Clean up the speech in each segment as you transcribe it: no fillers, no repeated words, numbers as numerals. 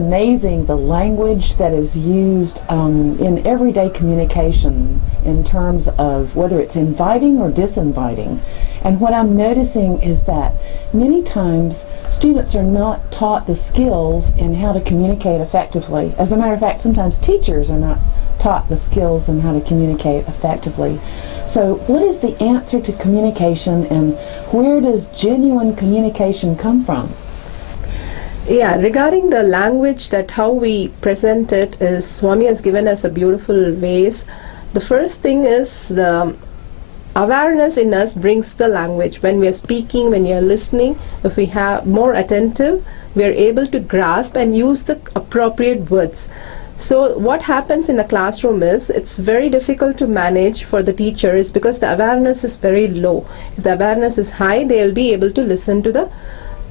amazing the language that is used in everyday communication in terms of whether it's inviting or disinviting. And what I'm noticing is that many times students are not taught the skills in how to communicate effectively. As a matter of fact, sometimes teachers are not taught the skills in how to communicate effectively. So what is the answer to communication, and where does genuine communication come from? Yeah, regarding the language, that how we present it is, Swami has given us a beautiful ways. The first thing is the awareness in us brings the language. When we are speaking, when you are listening, if we have more attentive, we are able to grasp and use the appropriate words. So what happens in the classroom is, it's very difficult to manage for the teachers because the awareness is very low. If the awareness is high, they will be able to listen to the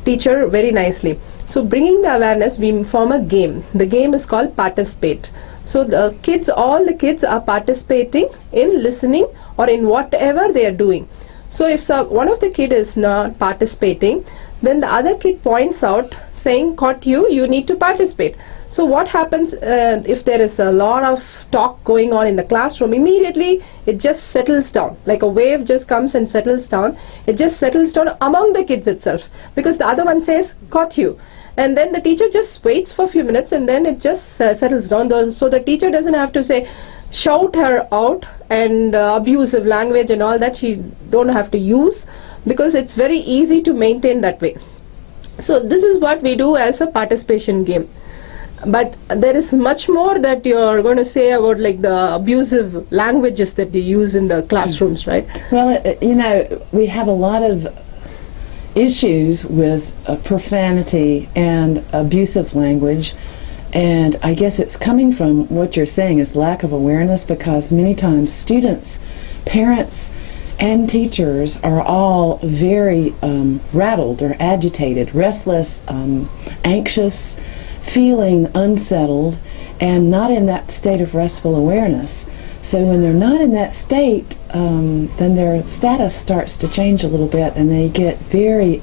teacher very nicely. So bringing the awareness, we form a game. The game is called participate. So the kids, all the kids are participating in listening or in whatever they are doing. So if one of the kid is not participating, then the other kid points out saying, "Caught you, you need to participate." So what happens if there is a lot of talk going on in the classroom, immediately it just settles down. Like a wave just comes and settles down. It just settles down among the kids itself, because the other one says, "Caught you." And then the teacher just waits for a few minutes and then it just settles down. So the teacher doesn't have to say, shout her out and abusive language and all that she don't have to use, because it's very easy to maintain that way. So this is what we do as a participation game. But there is much more that you're going to say about, like, the abusive languages that they use in the classrooms, right? Well, you know, we have a lot of issues with profanity and abusive language, and I guess it's coming from what you're saying is lack of awareness, because many times students, parents, and teachers are all very rattled or agitated, restless, anxious, feeling unsettled, and not in that state of restful awareness. So when they're not in that state, then their status starts to change a little bit, and they get very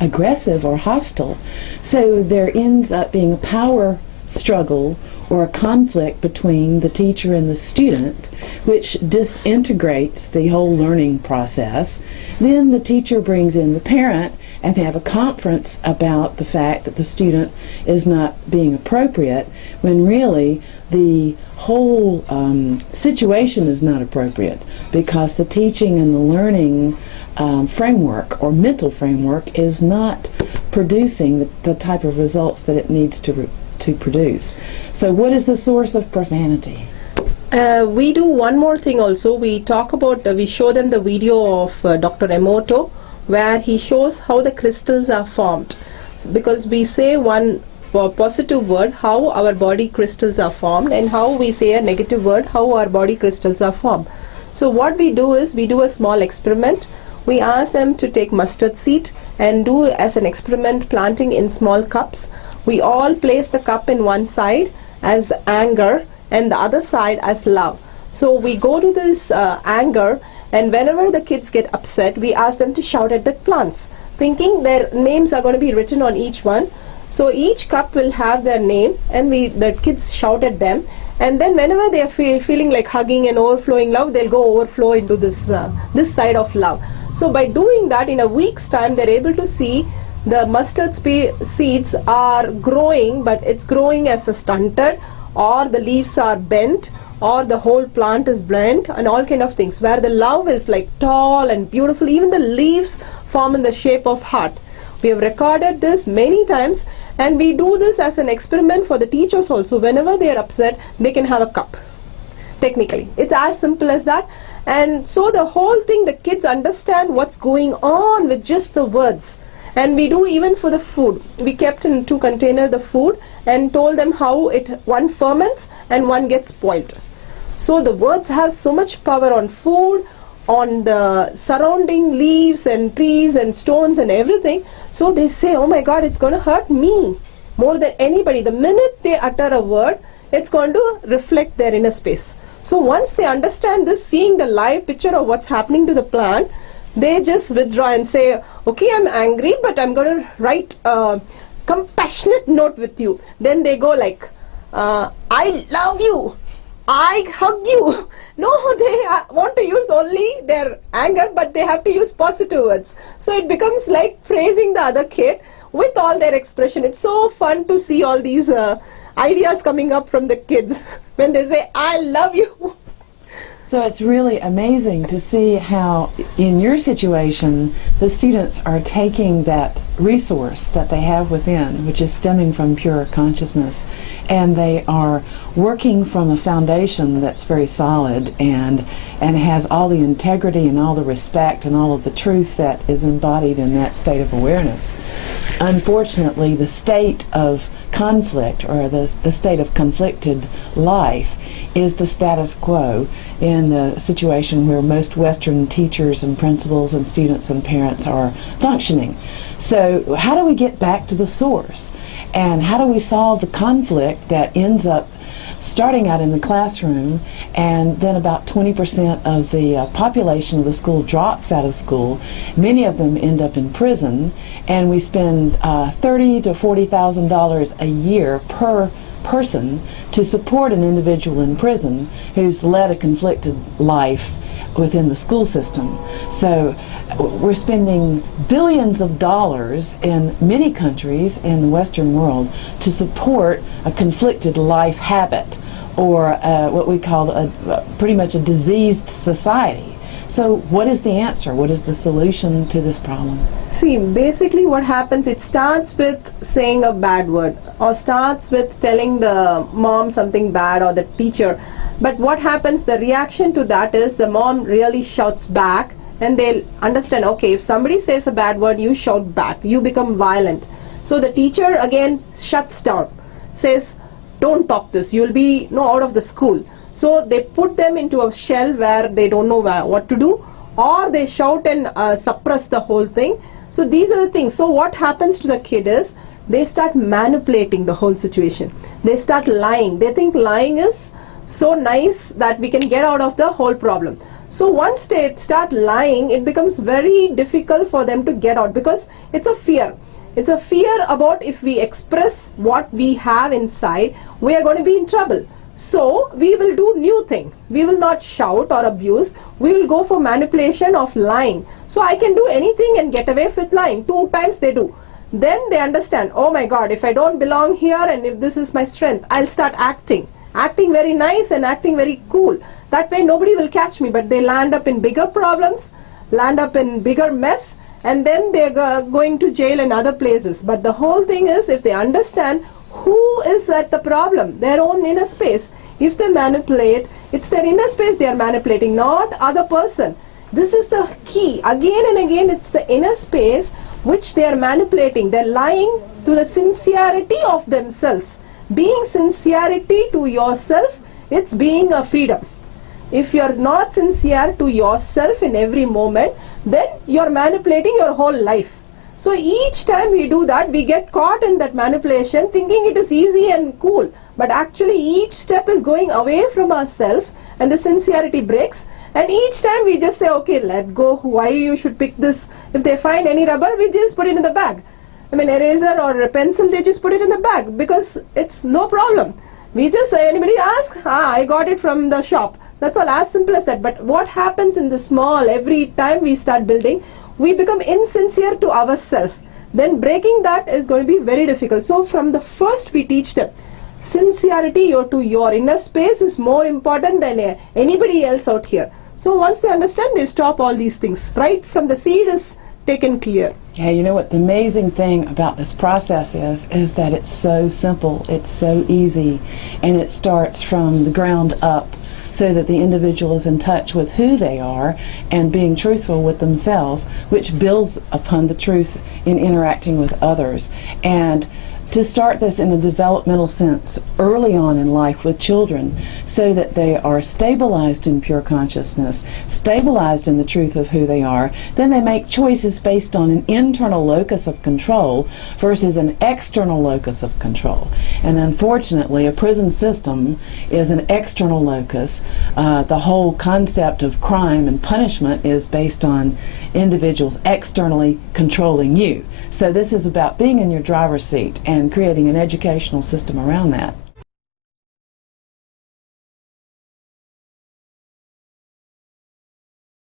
aggressive or hostile. So there ends up being a power struggle or a conflict between the teacher and the student, which disintegrates the whole learning process. Then the teacher brings in the parent, and they have a conference about the fact that the student is not being appropriate, when really the whole situation is not appropriate, because the teaching and the learning framework or mental framework is not producing the type of results that it needs to produce. So what is the source of profanity? We do one more thing also. We talk about, we show them the video of Dr. Emoto, where he shows how the crystals are formed. Because we say one positive word, how our body crystals are formed, and how we say a negative word, how our body crystals are formed. So what we do is, we do a small experiment. We ask them to take mustard seed and do as an experiment, planting in small cups. We all place the cup in one side as anger and the other side as love. So we go to this anger, and whenever the kids get upset, we ask them to shout at the plants, thinking their names are going to be written on each one. So each cup will have their name, and the kids shout at them, and then whenever they are feeling like hugging and overflowing love, they'll go overflow into this side of love. So by doing that, in a week's time, they're able to see the mustard seeds are growing, but it's growing as a stunted, or the leaves are bent, or the whole plant is bent, and all kind of things, where the love is like tall and beautiful. Even the leaves form in the shape of heart. We have recorded this many times, and we do this as an experiment for the teachers also. Whenever they are upset, they can have a cup. Technically, it's as simple as that. And so the whole thing, the kids understand what's going on with just the words. And we do even for the food. We kept in 2 containers the food and told them how one ferments and one gets spoiled. So the words have so much power on food, on the surrounding leaves and trees and stones and everything. So they say, oh my God, it's going to hurt me more than anybody. The minute they utter a word, it's going to reflect their inner space. So once they understand this, seeing the live picture of what's happening to the plant, they just withdraw and say, okay, I'm angry, but I'm going to compassionate note with you, then they go like, I love you, I hug you. No, they want to use only their anger, but they have to use positive words. So it becomes like praising the other kid with all their expression. It's so fun to see all these ideas coming up from the kids when they say, I love you. So it's really amazing to see how, in your situation, the students are taking that resource that they have within, which is stemming from pure consciousness, and they are working from a foundation that's very solid and has all the integrity and all the respect and all of the truth that is embodied in that state of awareness. Unfortunately, the state of conflict, or the state of conflicted life, is the status quo in the situation where most Western teachers and principals and students and parents are functioning. So how do we get back to the source? And how do we solve the conflict that ends up starting out in the classroom, and then about 20% of the population of the school drops out of school? Many of them end up in prison, and we spend $30,000 to $40,000 a year per person to support an individual in prison who's led a conflicted life within the school system. So we're spending billions of dollars in many countries in the Western world to support a conflicted life habit, or what we call pretty much a diseased society. So what is the answer? What is the solution to this problem? See, basically what happens, it starts with saying a bad word, or starts with telling the mom something bad, or the teacher. But what happens, the reaction to that is the mom really shouts back, and they'll understand, okay, if somebody says a bad word, you shout back, you become violent. So the teacher again shuts down, says, don't talk this, you'll be out of the school. So they put them into a shell where they don't know what to do, or they shout and suppress the whole thing. So these are the things. So what happens to the kid is, they start manipulating the whole situation. They start lying. They think lying is so nice that we can get out of the whole problem. So once they start lying, it becomes very difficult for them to get out, because it's a fear. It's a fear about, if we express what we have inside, we are going to be in trouble. So we will do new thing. We will not shout or abuse. We will go for manipulation of lying. So I can do anything and get away with lying. 2 times they do. Then they understand, oh my God, if I don't belong here and if this is my strength, I'll start acting very nice and acting very cool. That way nobody will catch me, but they land up in bigger problems, land up in bigger mess, and then they're going to jail and other places. But the whole thing is, if they understand who is at the problem, their own inner space. If they manipulate, it's their inner space they are manipulating, not other person. This is the key. Again and again, it's the inner space which they are manipulating. They're lying to the sincerity of themselves. Being sincerity to yourself, it's being a freedom. If you're not sincere to yourself in every moment, then you're manipulating your whole life. So each time we do that, we get caught in that manipulation, thinking it is easy and cool. But actually each step is going away from ourselves, and the sincerity breaks. And each time we just say, okay, let go. Why you should pick this? If they find any rubber, we just put it in the bag. I mean, eraser or a pencil, they just put it in the bag, because it's no problem. We just say, anybody ask? I got it from the shop. That's all, as simple as that. But what happens in the small, every time we start building, we become insincere to ourselves. Then breaking that is going to be very difficult. So from the first we teach them, sincerity to your inner space is more important than anybody else out here. So once they understand, they stop all these things. Right from the seed is taken clear. Yeah, you know what the amazing thing about this process is that it's so simple, it's so easy, and it starts from the ground up, so that the individual is in touch with who they are and being truthful with themselves, which builds upon the truth in interacting with others. And to start this in a developmental sense early on in life with children, so that they are stabilized in pure consciousness, stabilized in the truth of who they are. Then they make choices based on an internal locus of control versus an external locus of control. And unfortunately, a prison system is an external locus. The whole concept of crime and punishment is based on individuals externally controlling you. So this is about being in your driver's seat and creating an educational system around that.